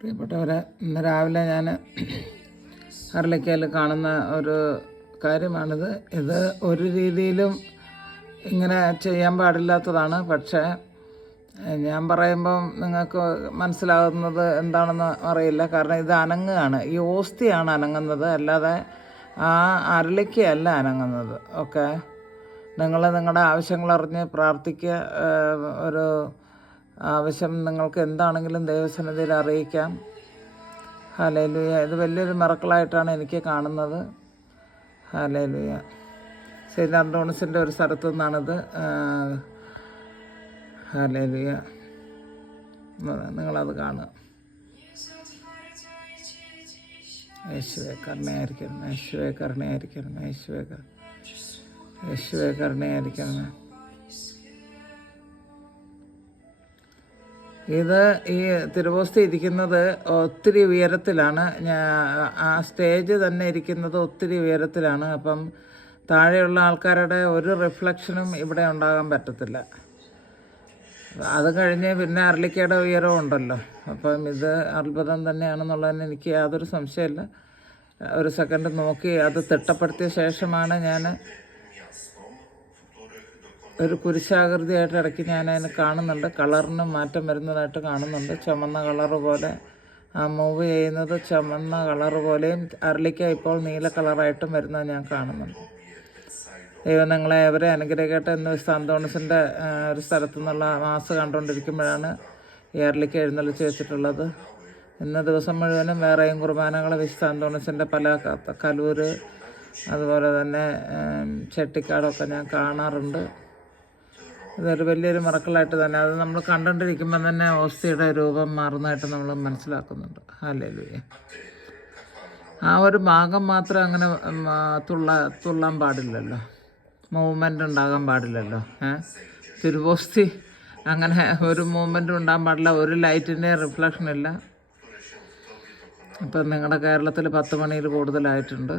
പ്രിയപ്പെട്ടവരെ, ഇന്ന് രാവിലെ ഞാൻ അരളിക്കയിൽ കാണുന്ന ഒരു കാര്യമാണിത്. ഇത് ഒരു രീതിയിലും ഇങ്ങനെ ചെയ്യാൻ പാടില്ലാത്തതാണ്. പക്ഷേ ഞാൻ പറയുമ്പം നിങ്ങൾക്ക് മനസ്സിലാകുന്നത് എന്താണെന്ന് അറിയില്ല. കാരണം ഇത് അനങ്ങുകയാണ്, ഈ ഓസ്തിയാണ് അനങ്ങുന്നത്, അല്ലാതെ ആ അരളിക്കയല്ല അനങ്ങുന്നത്. ഓക്കെ, നിങ്ങൾ നിങ്ങളുടെ ആവശ്യങ്ങളറിഞ്ഞ് പ്രാർത്ഥിക്കുക. ഒരു ആവശ്യം നിങ്ങൾക്ക് എന്താണെങ്കിലും ദൈവസന്നിധിയിൽ അറിയിക്കാം. ഹല്ലേലൂയ. ഇത് വലിയൊരു മിറക്കിളായിട്ടാണ് എനിക്ക് കാണുന്നത്. ഹല്ലേലൂയ. സെയിൻറ്റ് അന്തോണീസിൻ്റെ ഒരു സ്ഥലത്തു നിന്നാണിത്. ഹല്ലേലൂയ. നിങ്ങളത് കാണുക. യേശുവേ കരുണയായിരിക്കണം, യേശുവേ കരുണയായിരിക്കണം, യേശുവേ കരുണയായിരിക്കണം. ഇത് ഈ തിരുവോസ്തി ഇരിക്കുന്നത് ഒത്തിരി ഉയരത്തിലാണ്. ആ സ്റ്റേജ് തന്നെ ഇരിക്കുന്നത് ഒത്തിരി ഉയരത്തിലാണ്. അപ്പം താഴെയുള്ള ആൾക്കാരുടെ ഒരു റിഫ്ലക്ഷനും ഇവിടെ ഉണ്ടാകാൻ പറ്റത്തില്ല. അത് കഴിഞ്ഞ് പിന്നെ അരളിക്കയുടെ ഉയരം ഉണ്ടല്ലോ. അപ്പം ഇത് അത്ഭുതം തന്നെയാണെന്നുള്ളതിന് എനിക്ക് യാതൊരു സംശയമില്ല. ഒരു സെക്കൻഡ് നോക്കി അത് തിട്ടപ്പെടുത്തിയ ശേഷമാണ് ഞാൻ ഒരു കുരിശാകൃതിയായിട്ട് ഇടയ്ക്ക് ഞാൻ അതിന് കാണുന്നുണ്ട്. കളറിന് മാറ്റം വരുന്നതായിട്ട് കാണുന്നുണ്ട്. ചുമന്ന കളറ് പോലെ ആ മൂവ് ചെയ്യുന്നത് ചുമന്ന കളറ് പോലെയും അരളിക്ക ഇപ്പോൾ നീല കളറായിട്ടും വരുന്നത് ഞാൻ കാണുന്നുണ്ട്. ദൈവം നിങ്ങളെ അവരെ അനുഗ്രഹിക്കട്ടെ. എന്ന് വിശുദ്ധ അന്തോണീസിൻ്റെ ഒരു സ്ഥലത്തു നിന്നുള്ള മാസ് കണ്ടുകൊണ്ടിരിക്കുമ്പോഴാണ് ഈ അരളിക്ക എഴുന്നള്ളിച്ച് വെച്ചിട്ടുള്ളത്. ഇന്ന് ദിവസം മുഴുവനും വേറെയും കുർബാനകൾ വിശുദ്ധ അന്തോണീസിൻ്റെ പല കലൂര്, അതുപോലെ തന്നെ ചെട്ടിക്കാടൊക്കെ ഞാൻ കാണാറുണ്ട്. ഇതൊരു വലിയൊരു മിറക്കിളായിട്ട് തന്നെ അത് നമ്മൾ കണ്ടുകൊണ്ടിരിക്കുമ്പം തന്നെ ഓസ്തിയുടെ രൂപം മാറുന്നതായിട്ട് നമ്മൾ മനസ്സിലാക്കുന്നുണ്ട്. ഹല്ലേലൂയ. ആ ഒരു ഭാഗം മാത്രം അങ്ങനെ തുള്ളാൻ പാടില്ലല്ലോ, മൂവ്മെൻ്റ് ഉണ്ടാകാൻ പാടില്ലല്ലോ. തിരുവോസ്തി അങ്ങനെ ഒരു മൂവ്മെൻറ്റും ഉണ്ടാകാൻ പാടില്ല, ഒരു ലൈറ്റിൻ്റെ റിഫ്ലക്ഷൻ ഇല്ല. ഇപ്പം നിങ്ങളുടെ കേരളത്തിൽ 10 മണിയിൽ കൂടുതലായിട്ടുണ്ട്.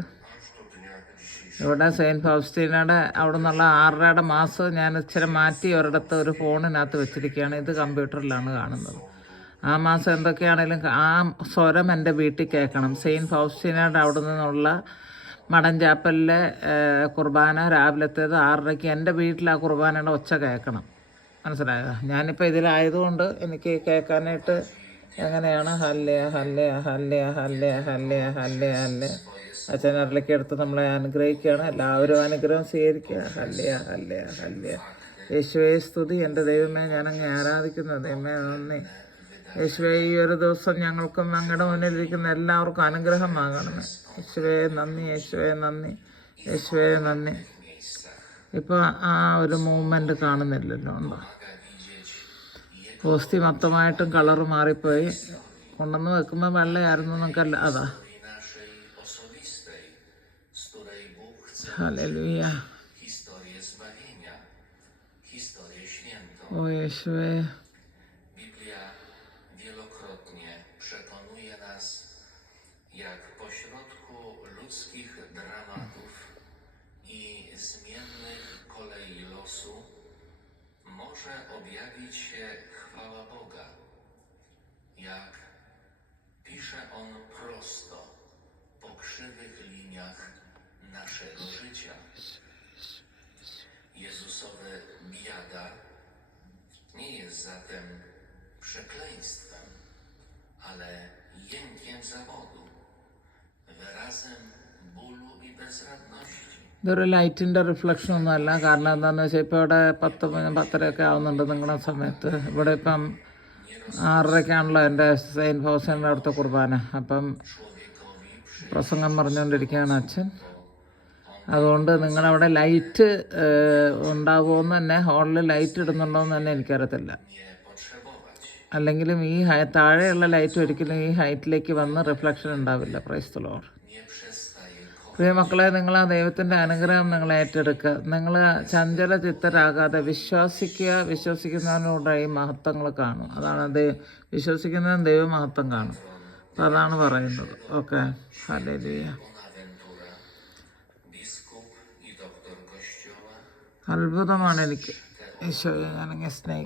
ഇവിടെ സെയിൻറ്റ് ഫൗസ്റ്റീനയുടെ അവിടെ നിന്നുള്ള 6:30 മാസ് ഞാൻ ഇച്ചിരി മാറ്റി ഒരിടത്ത് ഒരു ഫോണിനകത്ത് വെച്ചിരിക്കുകയാണ്. ഇത് കമ്പ്യൂട്ടറിലാണ് കാണുന്നത്. ആ മാസം എന്തൊക്കെയാണെങ്കിലും ആ സ്വരം എൻ്റെ വീട്ടിൽ കേൾക്കണം. സെയിൻറ്റ് ഫൗസ്റ്റീനയുടെ അവിടെ നിന്നുള്ള മടഞ്ചാപ്പലിലെ കുർബാന രാവിലത്തേത് 6:30 എൻ്റെ വീട്ടിൽ ആ കുർബാനയുടെ ഒച്ച കേൾക്കണം. മനസ്സിലായോ? ഞാനിപ്പോൾ ഇതിലായതുകൊണ്ട് എനിക്ക് കേൾക്കാനായിട്ട് എങ്ങനെയാണ് ഹല്ലേ ഹല്ലേ ഹല്ലേ ഹല്ലേ ഹല്ലേ ഹല്ലേ ഹല്ലേ. അച്ഛൻ അരളിക്ക എടുത്ത് നമ്മളെ അനുഗ്രഹിക്കുകയാണ്. എല്ലാവരും അനുഗ്രഹം സ്വീകരിക്കുക. ഹല്ലേയ ഹല്ലേയ ഹല്ലേയ. യേശുവേ സ്തുതി. എൻ്റെ ദൈവമേ, ഞാനങ്ങ് ആരാധിക്കുന്നു. ദൈവമേ നന്ദി. യേശുവേ, ഈ ഒരു ദിവസം ഞങ്ങൾക്കും അങ്ങയുടെ മുന്നിലിരിക്കുന്ന എല്ലാവർക്കും അനുഗ്രഹമാകണമേ. യേശുവേ നന്ദി, യേശുവേ നന്ദി, യേശുവേ നന്ദി. ഇപ്പോൾ ആ ഒരു മൂവ്മെൻറ്റ് കാണുന്നില്ലല്ലോ. ഉണ്ടോ? പോസ്തി മൊത്തമായിട്ടും കളറ് മാറിപ്പോയി. കൊണ്ടുവന്ന് വെക്കുമ്പോൾ വെള്ളയായിരുന്നു നമുക്കല്ല. അതാ. Hallelujah. O Jeszue. Biblia wielokrotnie przekonuje nas, jak pośrodku ludzkich dramatów i zmiennych kolei losu może objawić się chwała Boga, jak pisze On prosto po krzywych liniach naszego życia. Jezusowe biada nie jest zatem przekleństwem, ale jękiem zawodu, wyrazem bólu i bezradności. ഇതൊരു ലൈറ്റിൻ്റെ reflection ഒന്നുമല്ല. കാരണം എന്താണെന്ന് വെച്ചാൽ ഇപ്പോൾ ഇവിടെ 10-10:30 ആവുന്നുണ്ട് നിങ്ങളുടെ സമയത്ത്. ഇവിടെ ഇപ്പം 6:30 എൻ്റെ സെയിൻറ്റ് ഫൗസ്റ്റീൻ്റെ അടുത്ത കുർബാന. അപ്പം പ്രസംഗം പറഞ്ഞുകൊണ്ടിരിക്കുകയാണ് അച്ഛൻ. അതുകൊണ്ട് നിങ്ങളവിടെ ലൈറ്റ് ഉണ്ടാകുമോയെന്ന് തന്നെ, ഹാളിൽ ലൈറ്റ് ഇടുന്നുണ്ടോയെന്ന് തന്നെ എനിക്കറിയത്തില്ല. അല്ലെങ്കിലും ഈ താഴെയുള്ള ലൈറ്റ് ഒരിക്കലും ഈ ഹൈറ്റിലേക്ക് വന്ന് റിഫ്ലക്ഷൻ ഉണ്ടാവില്ല. Praise the Lord. പ്രിയ മക്കളെ, നിങ്ങൾ ആ ദൈവത്തിൻ്റെ അനുഗ്രഹം നിങ്ങൾ ഏറ്റെടുക്കുക. നിങ്ങൾ ചഞ്ചല ചിത്തരാകാതെ വിശ്വസിക്കുക. വിശ്വസിക്കുന്നതിലൂടെ ഈ മഹത്വങ്ങൾ കാണും. അതാണ് വിശ്വസിക്കുന്നതിന് ദൈവമഹത്വം കാണും. അപ്പം അതാണ് പറയുന്നത്. Okay, hallelujah. അത്ഭുതമാണ് എനിക്ക്. ഈശോയെ ഞാനങ്ങനെ സ്നേഹിക്കും.